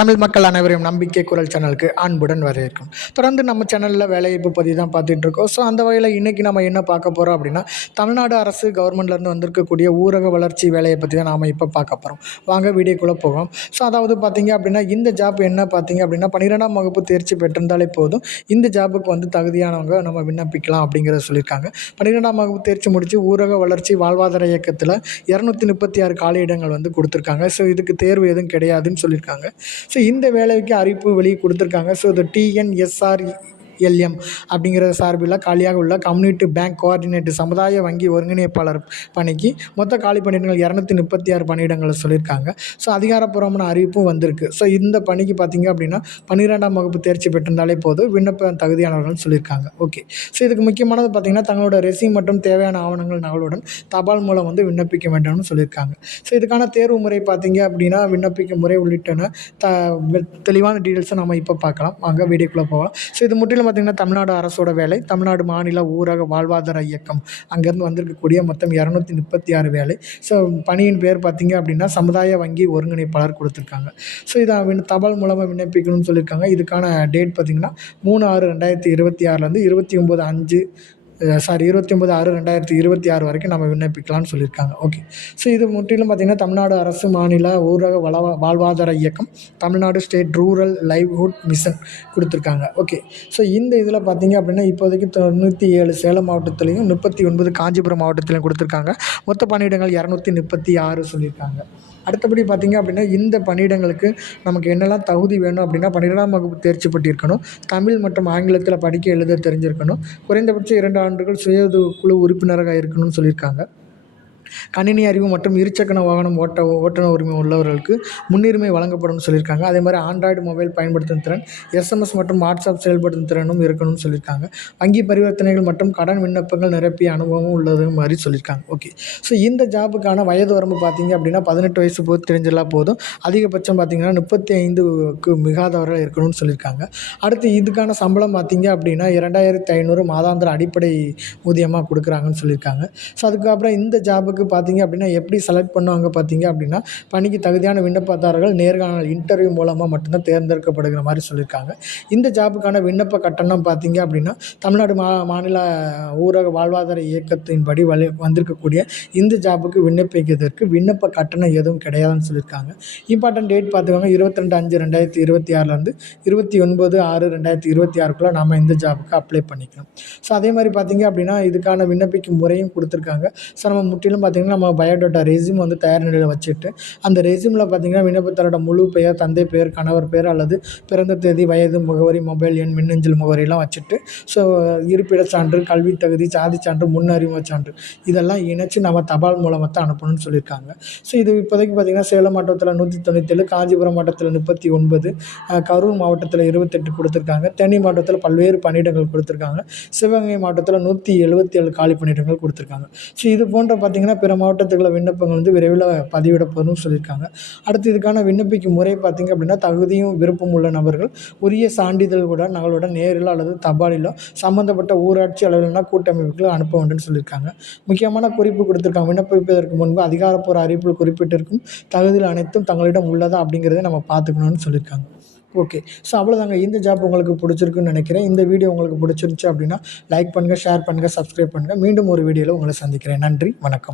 தமிழ் மக்கள் அனைவரையும் நம்பிக்கை குரல் சேனலுக்கு அன்புடன் வரவேற்கும். தொடர்ந்து நம்ம சேனலில் வேலைவாய்ப்பு பற்றி தான் பார்த்துட்டு இருக்கோம். ஸோ அந்த வகையில் இன்றைக்கி நம்ம என்ன பார்க்க போகிறோம் அப்படின்னா, தமிழ்நாடு அரசு கவர்மெண்ட்லேருந்து வந்திருக்கக்கூடிய ஊரக வளர்ச்சி வேலையை பற்றி தான் நாம் இப்போ பார்க்க போகிறோம். வாங்க வீடியோக்குள்ளே போகலாம். ஸோ அதாவது பார்த்தீங்க அப்படின்னா, இந்த ஜாப் என்ன பார்த்தீங்க அப்படின்னா, 12ஆம் வகுப்பு தேர்ச்சி பெற்றிருந்தாலே போதும், இந்த ஜாபுக்கு வந்து தகுதியானவங்க நம்ம விண்ணப்பிக்கலாம் அப்படிங்கிறத சொல்லியிருக்காங்க. 12ஆம் வகுப்பு தேர்ச்சி முடித்து ஊரக வளர்ச்சி வாழ்வாதார இயக்கத்தில் 236 காலியிடங்கள் வந்து கொடுத்துருக்காங்க. ஸோ இதுக்கு தேர்வு எதுவும் கிடையாதுன்னு சொல்லியிருக்காங்க. ஸோ இந்த வேலைக்கு அறிவிப்பு வெளியே கொடுத்துருக்காங்க. ஸோ இது TNSRLM அப்படிங்கிற சார்பில் காலியாக உள்ள கம்யூனிட்டி பேங்க் கோஆர்டினேட்டர் சமுதாய வங்கி ஒருங்கிணைப்பாளர் பணிக்கு மொத்த காலி பணியிடங்கள் 236 பணியிடங்களை சொல்லியிருக்காங்க. ஸோ அதிகாரப்பூர்வமான அறிவிப்பும் வந்திருக்கு. ஸோ இந்த பணிக்கு பார்த்திங்க அப்படின்னா 12ஆம் வகுப்பு தேர்ச்சி பெற்றிருந்தாலே போதும், விண்ணப்ப தகுதியானவர்கள்னு சொல்லியிருக்காங்க. ஓகே. ஸோ இதுக்கு முக்கியமானது பார்த்திங்கன்னா, தங்களோட ரெசியூம் மற்றும் தேவையான ஆவணங்கள் நகலுடன் தபால் மூலம் வந்து விண்ணப்பிக்க வேண்டும்னு சொல்லியிருக்காங்க. ஸோ இதுக்கான தேர்வு முறை பார்த்திங்க அப்படின்னா, விண்ணப்பிக்கும் முறை உள்ளிட்டன தெளிவான டீட்டெயில்ஸை நம்ம இப்போ பார்க்கலாம். வாங்க வீடியோக்குள்ளே போகலாம். ஸோ இது முற்றிலும் பார்த்திங்கன்னா தமிழ்நாடு அரசோட வேலை. தமிழ்நாடு மாநில ஊரக வாழ்வாதார இயக்கம் அங்கேருந்து வந்திருக்கக்கூடிய மொத்தம் 236 வேலை. ஸோ பணியின் பேர் பார்த்திங்க அப்படின்னா, சமுதாய வங்கி ஒருங்கிணைப்பாளர் கொடுத்துருக்காங்க. ஸோ இதை தபால் மூலமாக விண்ணப்பிக்கணும்னு சொல்லியிருக்காங்க. இதுக்கான டேட் பார்த்திங்கன்னா 3/6/2026 29/6/2026 வரைக்கும் நம்ம விண்ணப்பிக்கலாம்னு சொல்லியிருக்காங்க. ஓகே. ஸோ இது முற்றிலும் பார்த்திங்கன்னா தமிழ்நாடு அரசு மாநில ஊரக வாழ்வாதார இயக்கம், Tamil Nadu state rural livelihood mission கொடுத்துருக்காங்க. ஓகே. ஸோ இந்த இதில் பார்த்திங்க அப்படின்னா, இப்போதைக்கு 97 சேலம் மாவட்டத்திலையும் 39 காஞ்சிபுரம் மாவட்டத்திலையும் கொடுத்துருக்காங்க. மொத்த பணியிடங்கள் 236 சொல்லியிருக்காங்க. அடுத்தபடி பார்த்திங்க அப்படின்னா, இந்த பணியிடங்களுக்கு நமக்கு என்னெல்லாம் தகுதி வேணும் அப்படின்னா, 12ஆம் வகுப்பு தேர்ச்சி பெற்றிருக்கணும், தமிழ் மற்றும் ஆங்கிலத்தில் படிக்க எழுத தெரிஞ்சிருக்கணும், குறைந்தபட்சம் 2 ஆண்டுகள் சுய குழு உறுப்பினராக இருக்கணும்னு சொல்லியிருக்காங்க. கணினி அறிவு மற்றும் இருசக்கர வாகனம் ஓட்டுநர் உரிமை உள்ளவர்களுக்கு முன்னுரிமை வழங்கப்படும்னு சொல்லியிருக்காங்க. அதே மாதிரி ஆண்ட்ராய்டு மொபைல் பயன்படுத்தும் திறன், SMS மற்றும் வாட்ஸ்அப் செயல்படுத்தும் திறனும் இருக்கணும்னு சொல்லியிருக்காங்க. வங்கி பரிவர்த்தனைகள் மற்றும் கடன் விண்ணப்பங்கள் நிரப்பிய அனுபவமும் உள்ளது மாதிரி சொல்லியிருக்காங்க. ஓகே. ஸோ இந்த ஜாபுக்கான வயது வரம்பு பார்த்திங்க அப்படின்னா 18 வயசு போது தெரிஞ்சிடலாம் போதும். அதிகபட்சம் பார்த்திங்கன்னா 35க்கு மிகாதவர்கள் இருக்கணும்னு சொல்லியிருக்காங்க. அடுத்து இதுக்கான சம்பளம் பார்த்திங்க அப்படின்னா 2500 மாதாந்திர அடிப்படை ஊதியமாக கொடுக்குறாங்கன்னு சொல்லியிருக்காங்க. ஸோ அதுக்கப்புறம் இந்த ஜாபுக்கு பார்த்திங்க அப்படின்னா எப்படி செலக்ட் பண்ணுவாங்க பார்த்திங்க அப்படின்னா, பணிக்கு தகுதியான விண்ணப்பதாரர்கள் நேர்காணல் இன்டர்வியூ மூலமாக மட்டும்தான் தேர்ந்தெடுக்கப்படுகிற மாதிரி சொல்லியிருக்காங்க. இந்த ஜாபுக்கான விண்ணப்ப கட்டணம் பார்த்திங்க அப்படின்னா, தமிழ்நாடு மாநில ஊரக வாழ்வாதார இயக்கத்தின்படி வந்திருக்கக்கூடிய இந்த ஜாபுக்கு விண்ணப்பிக்கிறதுக்கு விண்ணப்ப கட்டணம் எதுவும் கிடையாதுன்னு சொல்லியிருக்காங்க. இம்பார்ட்டன்ட் டேட் பார்த்துக்கோங்க, 22/5/2026 29/6/2026 நாம் இந்த ஜாபுக்கு அப்ளை பண்ணிக்கணும். ஸோ அதே மாதிரி பார்த்திங்க அப்படின்னா, இதுக்கான விண்ணப்பிக்கும் முறையும் கொடுத்துருக்காங்க. ஸோ நம்ம முற்றிலும் பார்த்திங்கன்னா, நம்ம பயோடேட்டா ரெஸ்யூம் வந்து தயார் நிலையில் வச்சுட்டு, அந்த ரெஸ்யூமில் பார்த்திங்கன்னா விண்ணப்பதாரோட முழு பெயர், தந்தை பெயர், கணவர் பெயர் அல்லது பிறந்த தேதி, வயது, முகவரி, மொபைல் எண், மின்னஞ்சல் முகவரியெல்லாம் வச்சுட்டு, ஸோ இருப்பிட சான்று, கல்வி தகுதி, சாதி சான்று, முன் அறிமுக சான்று இதெல்லாம் இணைச்சி நம்ம தபால் மூலமாக தான் அனுப்பணும்னு சொல்லியிருக்காங்க. ஸோ இது இப்போதைக்கு பார்த்திங்கன்னா சேலம் மாவட்டத்தில் 197, காஞ்சிபுரம் மாவட்டத்தில் 39, கரூர் மாவட்டத்தில் 28 கொடுத்துருக்காங்க. தேனி மாவட்டத்தில் பல்வேறு பணியிடங்கள் கொடுத்துருக்காங்க. சிவகங்கை மாவட்டத்தில் 177 காலி பணியிடங்கள் கொடுத்துருக்காங்க. ஸோ இது போன்ற பார்த்திங்கன்னா பிற மாவட்டத்துக்குள்ள விண்ணப்பங்கள் வந்து விரைவில் பதிவிடப்படும் சொல்லியிருக்காங்க. அடுத்து இதுக்கான விண்ணப்பிக்கும் முறை பார்த்திங்க அப்படின்னா, தகுதியும் விருப்பம் உள்ள நபர்கள் உரிய சான்றிதழ்களுடன் நகலுடன் நேரிலோ அல்லது தபாலிலோ சம்மந்தப்பட்ட ஊராட்சி அளவிலான கூட்டமைப்புகளை அனுப்ப வேண்டும்னு சொல்லியிருக்காங்க. முக்கியமான குறிப்பு கொடுத்துருக்காங்க. விண்ணப்பிப்பதற்கு முன்பு அதிகாரப்பூர்வ அறிவிப்பில் குறிப்பிட்டிருக்கும் தகுதிகள் அனைத்தும் தங்களிடம் உள்ளதா அப்படிங்கிறத நம்ம பார்த்துக்கணும்னு சொல்லியிருக்காங்க. ஓகே. ஸோ அவ்வளோதாங்க. இந்த ஜாப் உங்களுக்கு பிடிச்சிருக்குன்னு நினைக்கிறேன். இந்த வீடியோ உங்களுக்கு பிடிச்சிருந்துச்சு அப்படின்னா லைக் பண்ணுங்கள், ஷேர் பண்ணுங்கள், சப்ஸ்கிரைப் பண்ணுங்கள். மீண்டும் ஒரு வீடியோவில் உங்களை சந்திக்கிறேன். நன்றி, வணக்கம்.